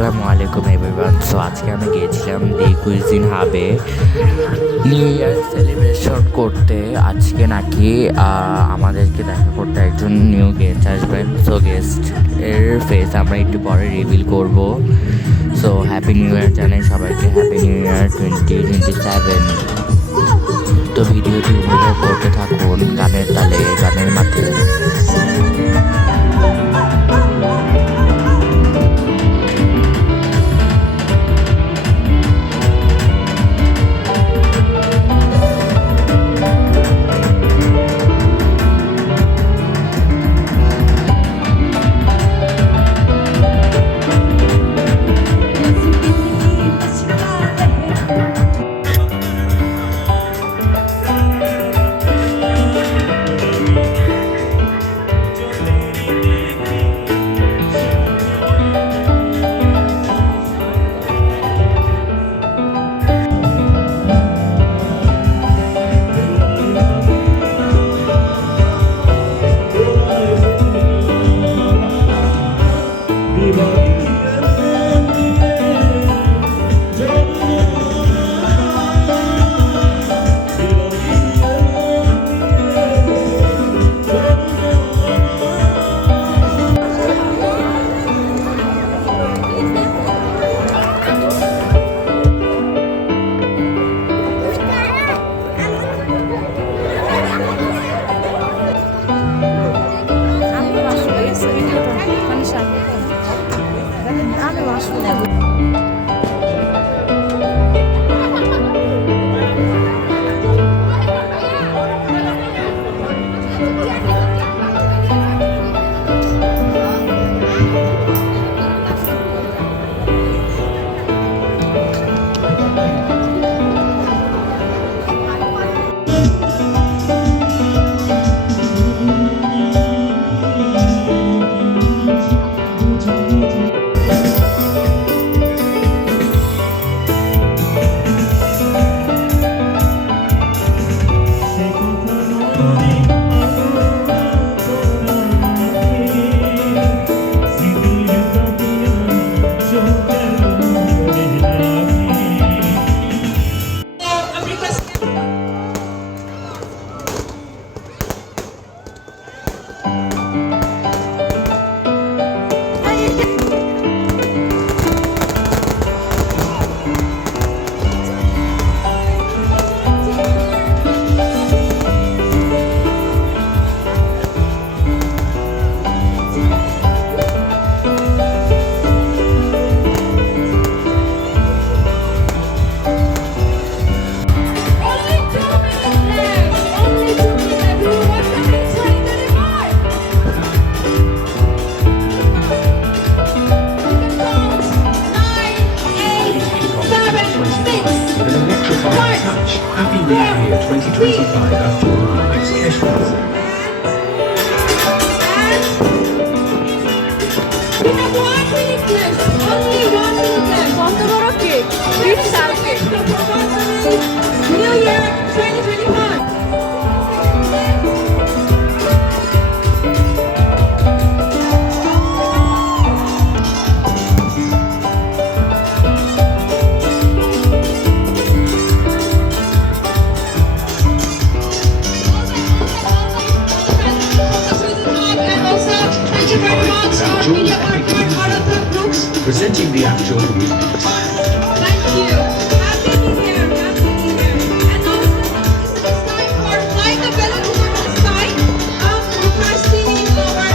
আসসালামু আলাইকুম everyone. So আজকে আমি গিয়েছিলাম দি কুইজিন হাবে নিউ ইয়ার সেলিব্রেশন করতে। আজকে নাকি আমাদেরকে দেখা করতে একজন নিউ গেস্ট আসবেন। সো গেস্ট এর ফেস আমরা একটু পরে রিভিল করব। সো হ্যাপি নিউ ইয়ার জানাই সবাইকে, হ্যাপি নিউ ইয়ার 2027। তো ভিডিওটি উপভোগ করতে থাকুন গানের তালে, গানের মাঠে। Happy New Year 2025 after all next Christmas. We have 1 minute left. Only 1 minute left. কত বড় cake? Big size cake. New Year 2025. Presenting the actual movement. Thank you. Happy New Year. Happy New Year. And also, this is time for flying the balloon over the sky. Requesting our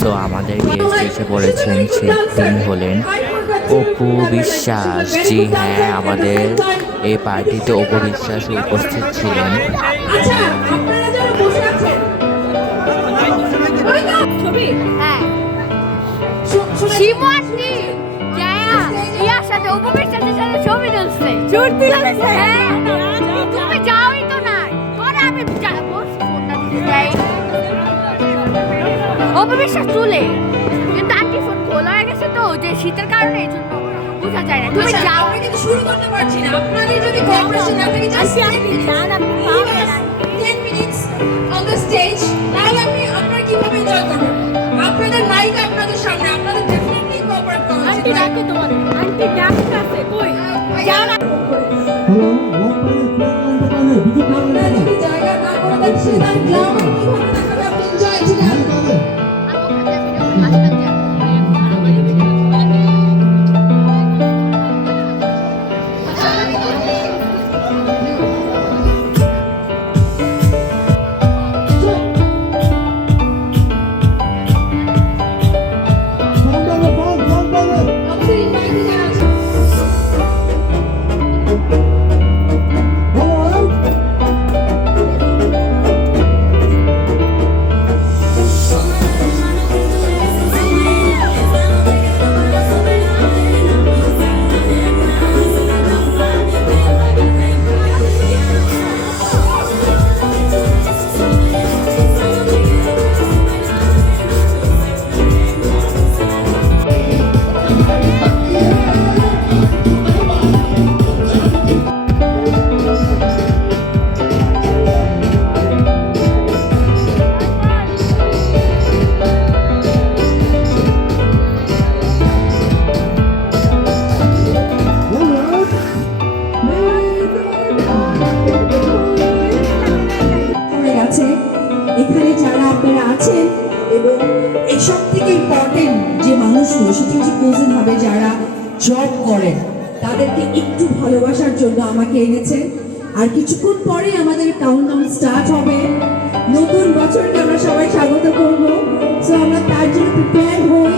so আমাদের guest এসে পড়েছেন, তিনি হলেন অপু বিশ্বাস। জি হ্যাঁ, আমাদের এই পার্টিতে অপু বিশ্বাস উপস্থিত ছিলেন। সত্যি লাগছে হ্যাঁ তুমি যাওই তো না পরে আমি বলছি ফোনটা দিতে যাই অপবিশ্বাস চলে কিন্তু আন্টি ফোন খোলা হয়ে গেছে তো যে শীতের কারণে এই জন্য বোঝা যায় না তুমি যাও আমরা কিন্তু শুরু করতে পারছি না আপনাদের যদি কোঅপারেশন না থাকে just 10 minutes on the stage তাহলে আপনি আপনারা কিভাবে এনজয় করবেন আপনাদের নায়িকা আপনাদের সামনে আপনাদের ডেফিনেটলি কোঅপারেট করা উচিত আন্টি ডাকে তোমাদের আন্টি ডাকতেছে কই যাও না আপনারা যদি জায়গা না করে দেন সেটার গ্লামার কিভাবে দেখাবে আপনি এনজয় ঠিক আছে আমাদের ইনভাইট যারা আছে করে গেছে এখানে যারা আপনারা আছেন এবং এর সব থেকে ইম্পর্টেন্ট যে মানুষগুলো সেটি হচ্ছে কোজিন হবে যারা জব করেন তাদেরকে একটু ভালোবাসার জন্য আমাকে এনেছে আর কিছুক্ষণ পরে আমাদের কাউন্টডাউন স্টার্ট হবে নতুন বছরকে আমরা সবাই স্বাগত করব সো আমরা তার জন্য প্রিপেয়ার হই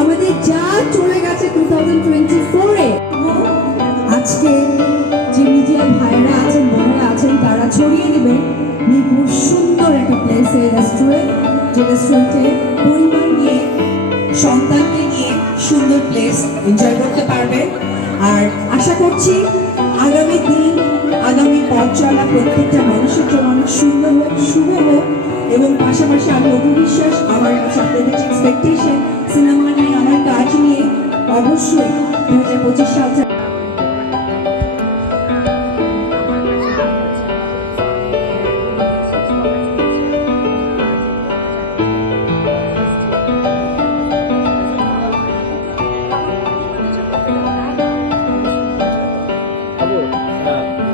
আমাদের যা চলে গেছে 2024 এ আজকে যে মিডিয়ার ভাইয়েরা আছেন বোনেরা আছেন তারা ছড়িয়ে দেবেন মিরপুর সুন্দর একটা প্লেসে রেস্টুরেন্ট যে রেস্টুরেন্টে পরিবার নিয়ে সন্তানকে নিয়ে সুন্দর প্লেস এনজয় করতে পারবেন আর আশা করছি আগামী দিন আগামী পথ চলা প্রত্যেকটা মানুষের জন্য অনেক সুন্দর হোক শুভ হোক এবং পাশাপাশি আমি অভিবিশ্বাস আমার কাছে আপনাদের যে এক্সপেকটেশন সিনেমা নিয়ে আমার কাজ নিয়ে অবশ্যই 2025 সাল থেকে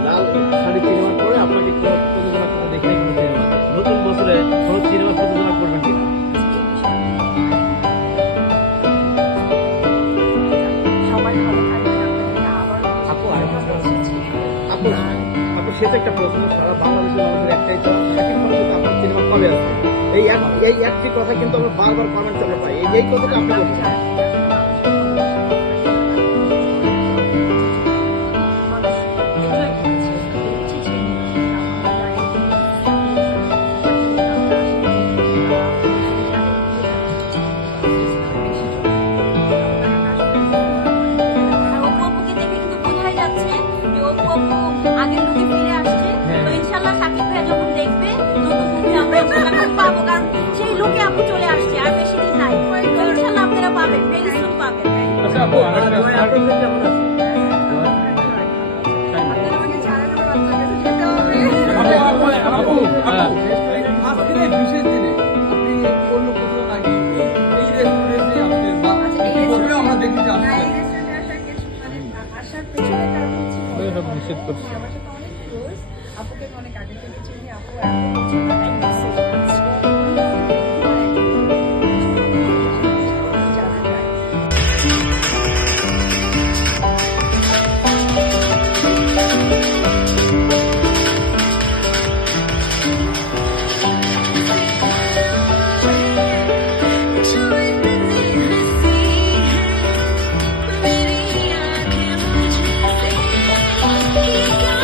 লাল শাড়ি সিনেমার পরে আপনাকে প্রযোজনা করতে দেখি কোনো সিনেমা নতুন বছরে কোনো সিনেমা প্রযোজনা করবেন কিনা আপু আপু আপু সেটা একটা প্রশ্ন সারা বাংলাদেশের মানুষের একটাই তো শাকিব খানের সাথে আপনার সিনেমা কবে আসবে এই একটি কথা কিন্তু আমরা বারবার কমেন্ট করে পাই এই কথাটা আপনি বলছেন আগের লুকে ফিরে আসছে তো ইনশাআল্লাহ সাকিব ভাই যখন দেখবে নতুন মুভি আমরা ইনশাআল্লাহ পাবো কারণ সেই লুকে আপু চলে আসছে আর বেশি দিন নাই তো ইনশাআল্লাহ আপনারা পাবেন ভেরি সুন পাবেন আচ্ছা আপু আপনার কেমন আছে আজকের এই বিশেষ দিনে আপনি অন্য কোথাও নাকি এই রেস্টুরেন্টে আসছেন বা আমরা দেখতে আসছেন আসার পেছনে কারণ হচ্ছে সব নিষেধ করছে আমার সাথে অনেক ক্লোজ আপুকে অনেক আগে থেকে চিনি আপু এত পছন্দ টাইম মেসেজ করছে জানা যায় मेरी आंखें मुझे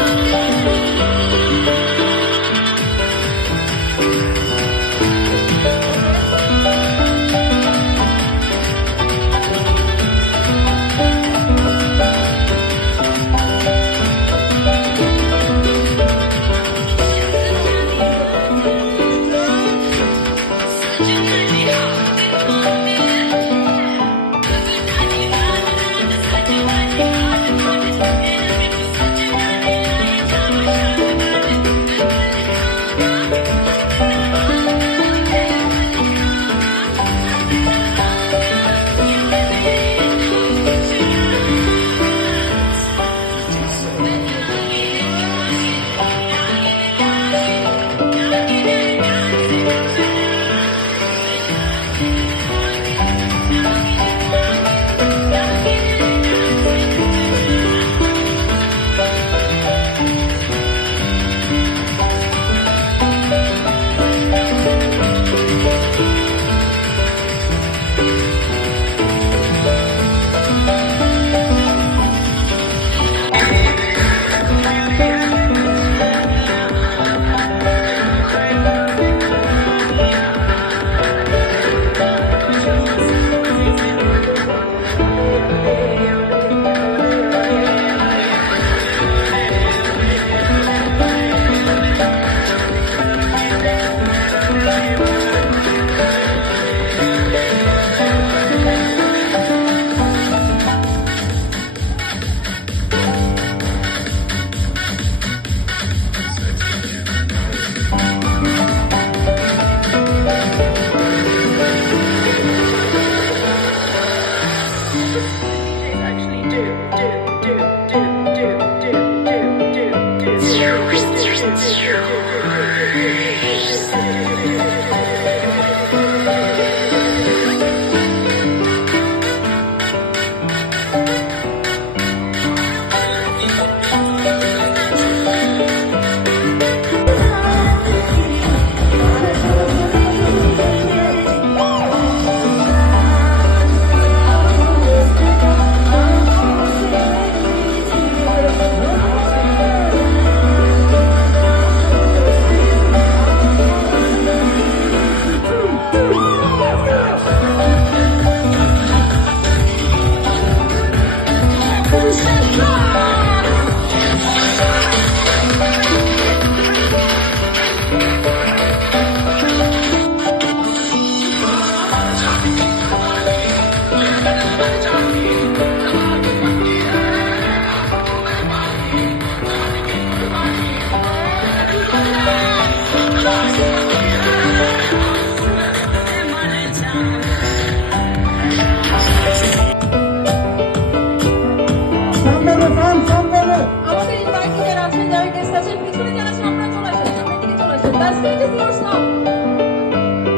আমাদের ইনভাইটি যারা আছেন, যারা গেস্ট আছেন, পিছনে যারা আছেন আপনারা চলে আসেন, সামনের দিকে চলে আসেন। The stage is yours now.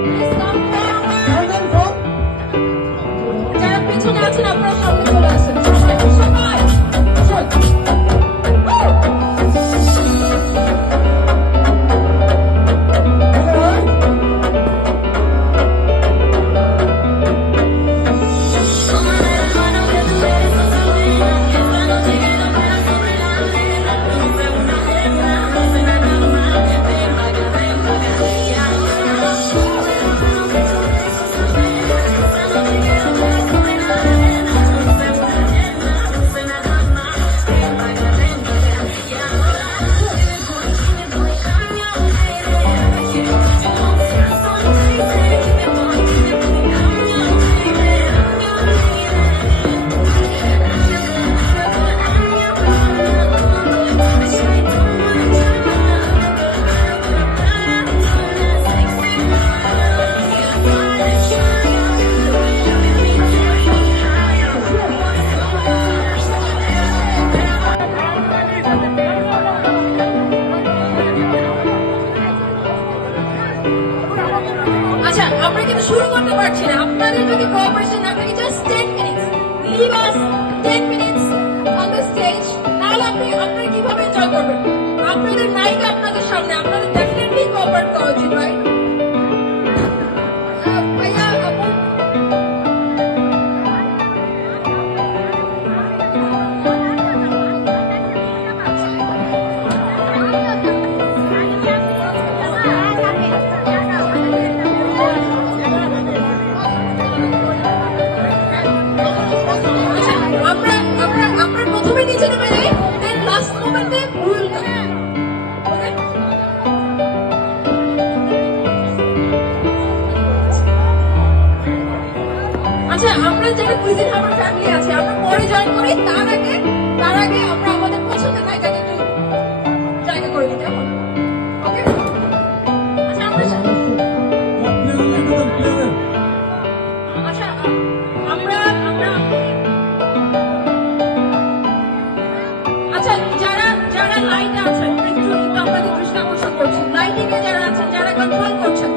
Please come forward. যারা পিছনে আছেন আপনারা সামনে চলে আসেন। সবাই সবাই আসুন। আচ্ছা, আমরা কিন্তু শুরু করতে পারছি না। আপনাদের যদি কোঅপারেশন না থাকে, just 10 minutes, leave us 10 minutes on the stage. নাহলে আপনারা কিভাবে এনজয় করবেন? আপনাদের নায়িকা আপনাদের সামনে, আপনাদের ডেফিনেটলি কোঅপারেট করা উচিত, রাইট? ভাইয়া আপু, আমরা প্রথমে নিচে নেমে যাই, দেন লাস্ট মোমেন্টে উইল কাম। ওকে, আচ্ছা, আমরা যারা কুইজিন হাবার ফ্যামিলি আছে আমরা পরে জয়েন করি। তার আগে আমরা আমাদের পছন্দের নায়িকাকে একটু জায়গা করে দিই, কেমন? ওকে, আচ্ছা আমরা আচ্ছা, যারা লাইটে আছেন একটু আপনাদের দৃষ্টি আকর্ষণ করছি। লাইটিং এ যারা আছেন, যারা কন্ট্রোল করছেন,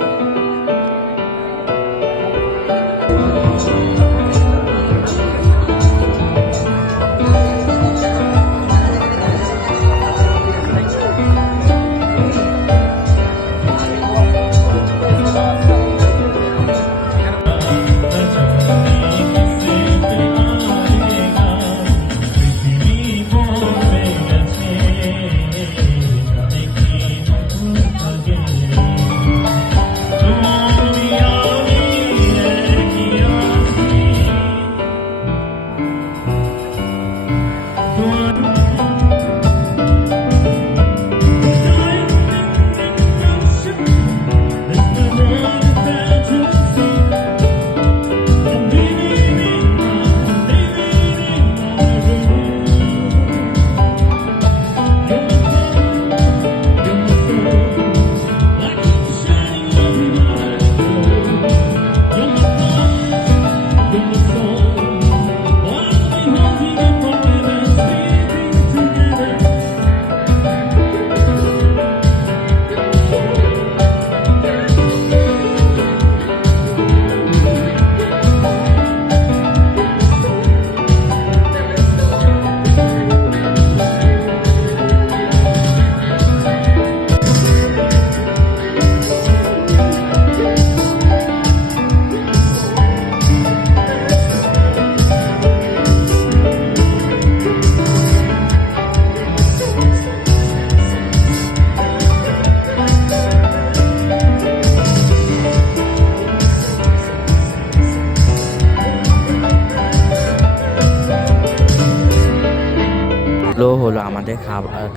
হলো আমাদের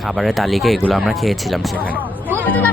খাবারের তালিকা, এগুলো আমরা খেয়েছিলাম সেখানে। বন্ধুরা,